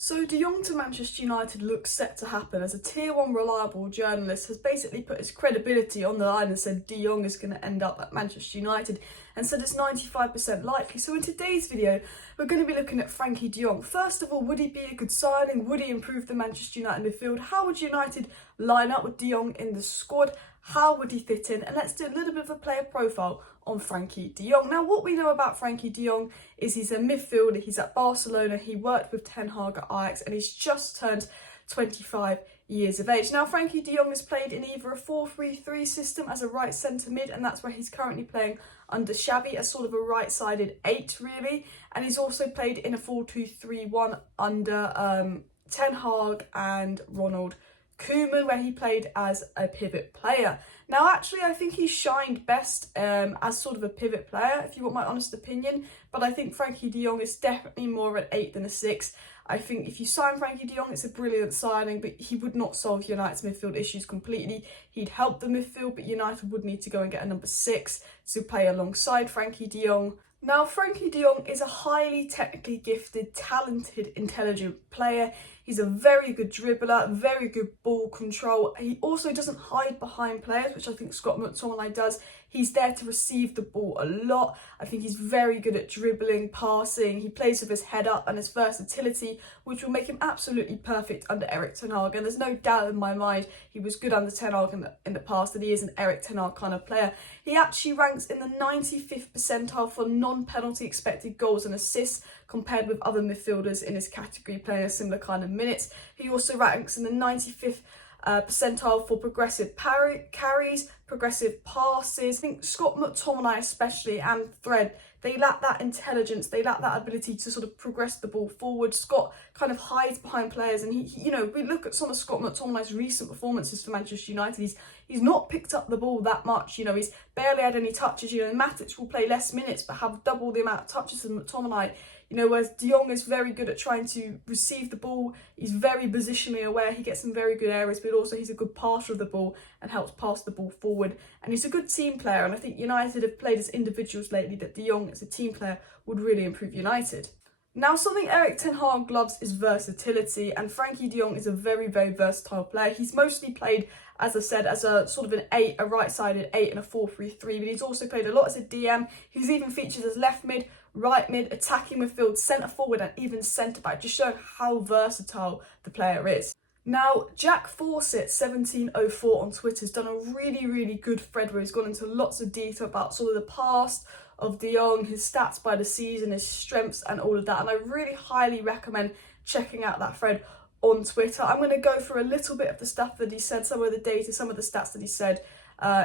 So De Jong to Manchester United looks set to happen, as a tier 1 reliable journalist has basically put his credibility on the line and said De Jong is going to end up at Manchester United, and said it's 95% likely. So in today's video, we're going to be looking at Frenkie de Jong. First of all, would he be a good signing? Would he improve the Manchester United midfield? How would United line up with De Jong in the squad? How would he fit in? And let's do a little bit of a player profile on Frenkie de Jong. Now, what we know about Frenkie de Jong is he's a midfielder. He's at Barcelona. He worked with Ten Hag at Ajax, and he's just turned 25 years of age. Now, Frenkie de Jong has played in either a 4-3-3 system as a right centre mid, and that's where he's currently playing under Xavi as sort of a right-sided 8, really. And he's also played in a 4-2-3-1 under Ten Hag and Ronald Koeman, where he played as a pivot player. Now, actually, I think he shined best as sort of a pivot player, if you want my honest opinion. But I think Frenkie de Jong is definitely more an 8 than a 6. I think if you sign Frenkie de Jong, it's a brilliant signing, but he would not solve United's midfield issues completely. He'd help the midfield, but United would need to go and get a number 6 to play alongside Frenkie de Jong. Now, Frenkie de Jong is a highly technically gifted, talented, intelligent player. He's a very good dribbler, very good ball control. He also doesn't hide behind players, which I think Scott McTominay does. He's there to receive the ball a lot. I think he's very good at dribbling, passing. He plays with his head up, and his versatility, which will make him absolutely perfect under Erik ten Hag. And there's no doubt in my mind he was good under Ten Hag in the past, and he is an Erik ten Hag kind of player. He actually ranks in the 95th percentile for non-penalty expected goals and assists compared with other midfielders in his category playing a similar kind of minutes. He also ranks in the 95th percentile for progressive carries, progressive passes. I think Scott McTominay especially and Fred, they lack that intelligence, they lack that ability to sort of progress the ball forward. Scott kind of hides behind players, and he you know, we look at some of Scott McTominay's recent performances for Manchester United, he's not picked up the ball that much, you know, he's barely had any touches. You know, Matic will play less minutes but have double the amount of touches as McTominay. You know, whereas de Jong is very good at trying to receive the ball. He's very positionally aware. He gets some very good areas, but also he's a good passer of the ball and helps pass the ball forward. And he's a good team player. And I think United have played as individuals lately that de Jong as a team player would really improve United. Now, something Erik ten Hag loves is versatility, and Frenkie de Jong is a very, very versatile player. He's mostly played, as I said, as a sort of an 8, a right-sided 8 in a 4-3-3, but he's also played a lot as a DM. He's even featured as left mid, right mid, attacking midfield, centre forward, and even centre back, just showing how versatile the player is. Now, Jack Fawcett 1704 on Twitter has done a really, really good thread where he's gone into lots of detail about sort of the past of de Jong, his stats by the season, his strengths and all of that, and I really highly recommend checking out that thread on Twitter. I'm going to go through a little bit of the stuff that he said, some of the data, some of the stats that he said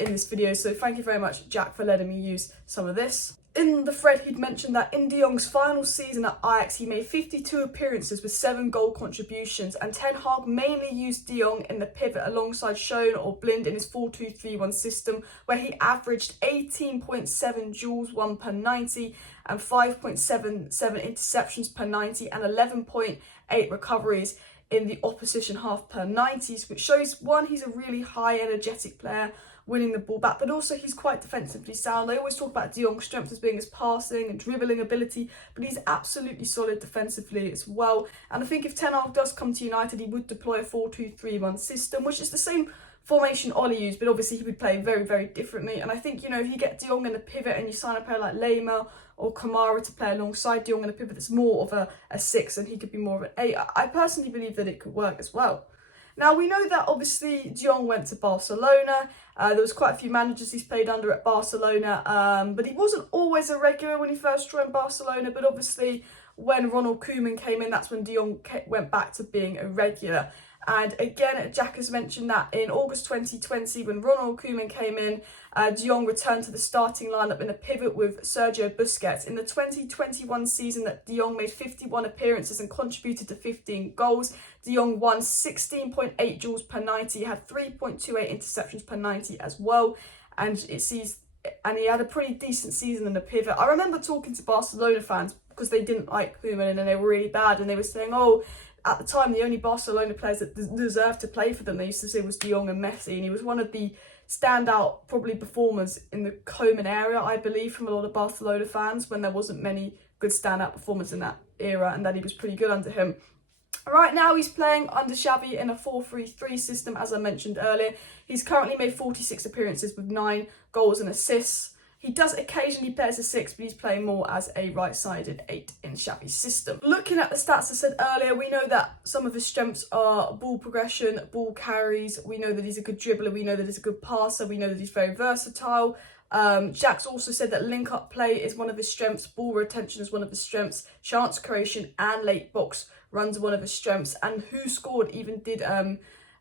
in this video, so thank you very much, Jack, for letting me use some of this. In the thread, he'd mentioned that in de Jong's final season at Ajax, he made 52 appearances with 7 goal contributions, and Ten Hag mainly used de Jong in the pivot alongside Schoen or Blind in his 4-2-3-1 system, where he averaged 18.7 duels won per 90 and 5.77 interceptions per 90 and 11.8 recoveries in the opposition half per 90s, which shows, one, he's a really high energetic player, winning the ball back, but also he's quite defensively sound. I always talk about de Jong's strength as being his passing and dribbling ability, but he's absolutely solid defensively as well. And I think if Ten Hag does come to United, he would deploy a 4-2-3-1 system, which is the same formation Ollie used, but obviously he would play very, very differently. And I think, you know, if you get de Jong in the pivot and you sign a player like Lema or Kamara to play alongside de Jong in a pivot that's more of a 6, and he could be more of an 8, I personally believe that it could work as well. Now, we know that obviously de Jong went to Barcelona. There was quite a few managers he's played under at Barcelona, but he wasn't always a regular when he first joined Barcelona. But obviously, when Ronald Koeman came in, that's when de Jong went back to being a regular. And again, Jack has mentioned that in August 2020, when Ronald Koeman came in, de Jong returned to the starting lineup in a pivot with Sergio Busquets. In the 2021 season that de Jong made 51 appearances and contributed to 15 goals, de Jong won 16.8 duels per 90, had 3.28 interceptions per 90 as well. And he had a pretty decent season in the pivot. I remember talking to Barcelona fans because they didn't like Koeman and they were really bad, and they were saying, oh, at the time, the only Barcelona players that deserved to play for them, they used to say, was de Jong and Messi, and he was one of the standout probably performers in the Koeman area, I believe, from a lot of Barcelona fans, when there wasn't many good standout performers in that era, and that he was pretty good under him. Right now he's playing under Xavi in a 4-3-3 system, as I mentioned earlier. He's currently made 46 appearances with 9 goals and assists. He does occasionally play as a 6, but he's playing more as a right-sided 8 in Xavi's system. Looking at the stats I said earlier, we know that some of his strengths are ball progression, ball carries. We know that he's a good dribbler. We know that he's a good passer. We know that he's very versatile. Jack's also said that link-up play is one of his strengths, ball retention is one of his strengths, chance creation and late box runs are one of his strengths. And Who Scored even did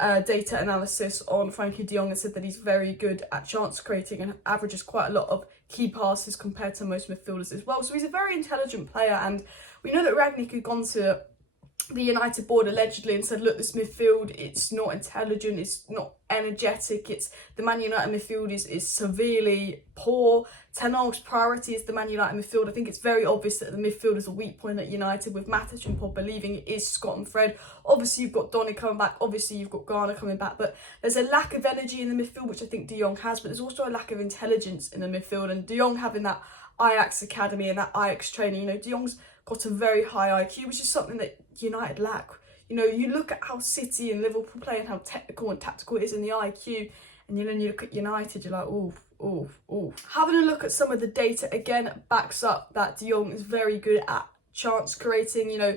data analysis on Frenkie de Jong and said that he's very good at chance creating and averages quite a lot of key passes compared to most midfielders as well. So he's a very intelligent player, and we know that Rangnick had gone to the United board allegedly and said, look, this midfield, it's not intelligent, it's not energetic, it's the Man United midfield is severely poor. Ten Hag's priority is the Man United midfield. I think it's very obvious that the midfield is a weak point at United, with Matic and Pogba leaving. It is Scott and Fred. Obviously you've got Donny coming back, obviously you've got Garner coming back, but there's a lack of energy in the midfield, which I think de Jong has, but there's also a lack of intelligence in the midfield, and de Jong having that Ajax academy and that Ajax training, you know, de Jong's got a very high IQ, which is something that United lack. You know, you look at how City and Liverpool play and how technical and tactical it is in the IQ, and then you look at United, you're like, oof, oof, oof. Having a look at some of the data again backs up that de Jong is very good at chance creating, you know,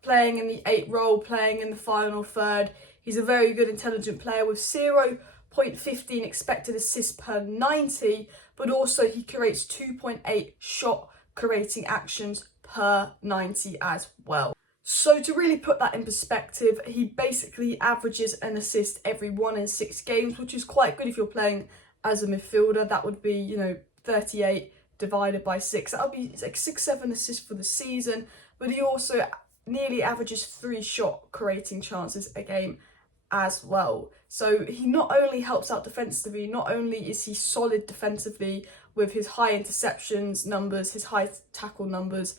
playing in the 8 role, playing in the final third. He's a very good, intelligent player with 0.15 expected assists per 90, but also he creates 2.8 shot creating actions per 90 as well. So to really put that in perspective, he basically averages an assist every 1 in 6 games, which is quite good if you're playing as a midfielder. That would be, you know, 38 divided by 6. That would be like 6-7 assists for the season. But he also nearly averages 3 shot creating chances a game as well. So he not only helps out defensively, not only is he solid defensively with his high interceptions numbers, his high tackle numbers,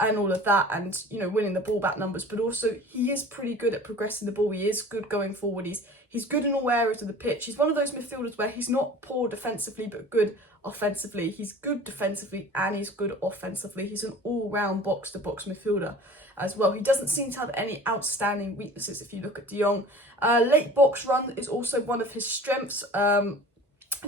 and all of that, and, you know, winning the ball back numbers, but also he is pretty good at progressing the ball. He is good going forward. He's good in all areas of the pitch. He's one of those midfielders where he's not poor defensively but good offensively. He's good defensively and he's good offensively. He's an all-round box-to-box midfielder as well. He doesn't seem to have any outstanding weaknesses if you look at de Jong. Late box run is also one of his strengths.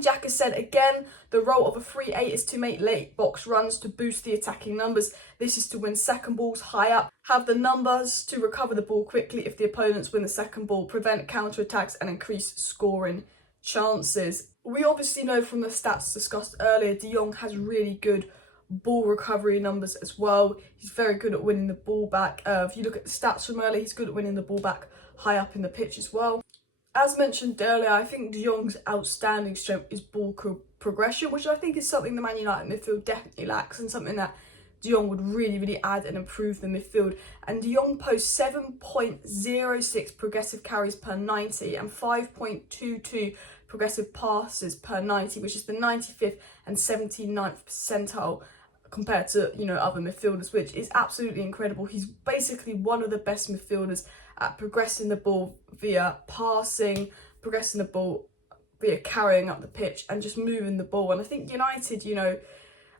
Jack has said again, the role of a free 8 is to make late box runs to boost the attacking numbers. This is to win second balls high up, have the numbers to recover the ball quickly if the opponents win the second ball, prevent counter-attacks and increase scoring chances. We obviously know from the stats discussed earlier, de Jong has really good ball recovery numbers as well. He's very good at winning the ball back. If you look at the stats from earlier, he's good at winning the ball back high up in the pitch as well. As mentioned earlier, I think de Jong's outstanding strength is ball progression, which I think is something the Man United midfield definitely lacks, and something that de Jong would really add and improve the midfield. And de Jong posts 7.06 progressive carries per 90 and 5.22 progressive passes per 90, which is the 95th and 79th percentile compared to, you know, other midfielders, which is absolutely incredible. He's basically one of the best midfielders at progressing the ball via passing, progressing the ball via carrying up the pitch and just moving the ball. And I think United, you know,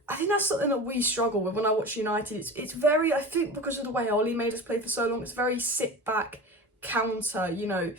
I think that's something that we struggle with when I watch United. It's very, I think because of the way Oli made us play for so long, it's very sit back, counter, you know.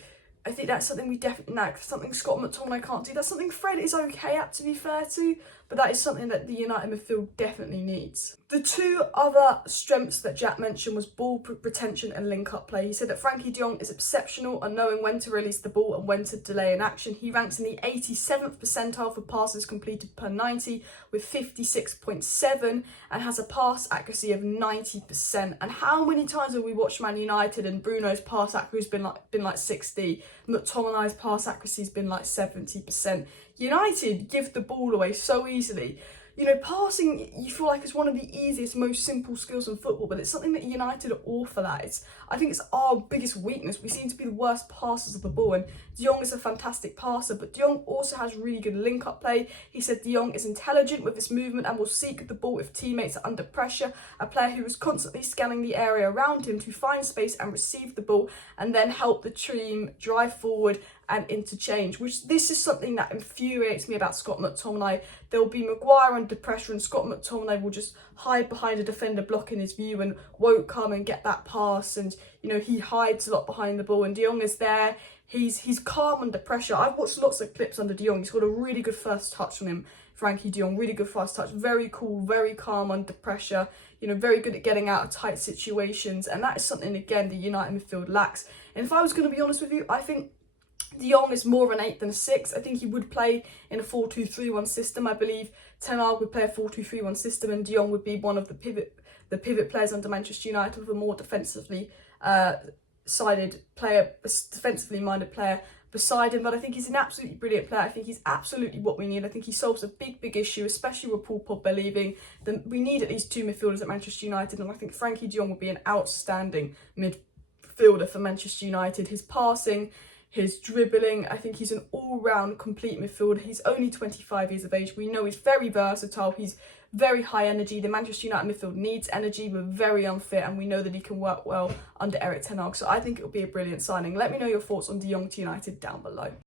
I think that's something we definitely lack, something Scott McTominay can't do. That's something Fred is okay at, to be fair to, but that is something that the United midfield definitely needs. The 2 other strengths that Jack mentioned was ball retention and link-up play. He said that Frenkie de Jong is exceptional at knowing when to release the ball and when to delay an action. He ranks in the 87th percentile for passes completed per 90 with 56.7 and has a pass accuracy of 90%. And how many times have we watched Man United and Bruno's pass accuracy has been like 60, McTominay's pass accuracy has been like 70%. United give the ball away so easily. You know, passing, you feel like it's one of the easiest, most simple skills in football, but it's something that United are awful at. I think it's our biggest weakness. We seem to be the worst passers of the ball, and de Jong is a fantastic passer, but de Jong also has really good link-up play. He said de Jong is intelligent with his movement and will seek the ball if teammates are under pressure, a player who is constantly scanning the area around him to find space and receive the ball, and then help the team drive forward and interchange, which this is something that infuriates me about Scott McTominay. There'll be Maguire under pressure and Scott McTominay will just hide behind a defender blocking his view and won't come and get that pass, and you know, he hides a lot behind the ball, and De Jong is there. He's calm under pressure. I've watched lots of clips under De Jong. He's got a really good first touch on him, Frenkie de Jong, really good first touch, very cool, very calm under pressure, you know, very good at getting out of tight situations, and that is something, again, the United midfield lacks. And if I was going to be honest with you, I think De Jong is more of an 8 than a 6. I think he would play in a 4-2-3-1 system. I believe Ten Hag would play a 4-2-3-1 system, and De Jong would be one of the pivot players under Manchester United, with a more defensively sided player, defensively minded player beside him. But I think he's an absolutely brilliant player. I think he's absolutely what we need. I think he solves a big issue, especially with Paul Pogba leaving. Then we need at least 2 midfielders at Manchester United, and I think Frenkie de Jong would be an outstanding midfielder for Manchester United. His passing, his dribbling, I think he's an all-round complete midfielder. He's only 25 years of age. We know he's very versatile. He's very high energy. The Manchester United midfield needs energy, but very unfit, and we know that he can work well under Erik Ten Hag. So I think it'll be a brilliant signing. Let me know your thoughts on De Jong to United down below.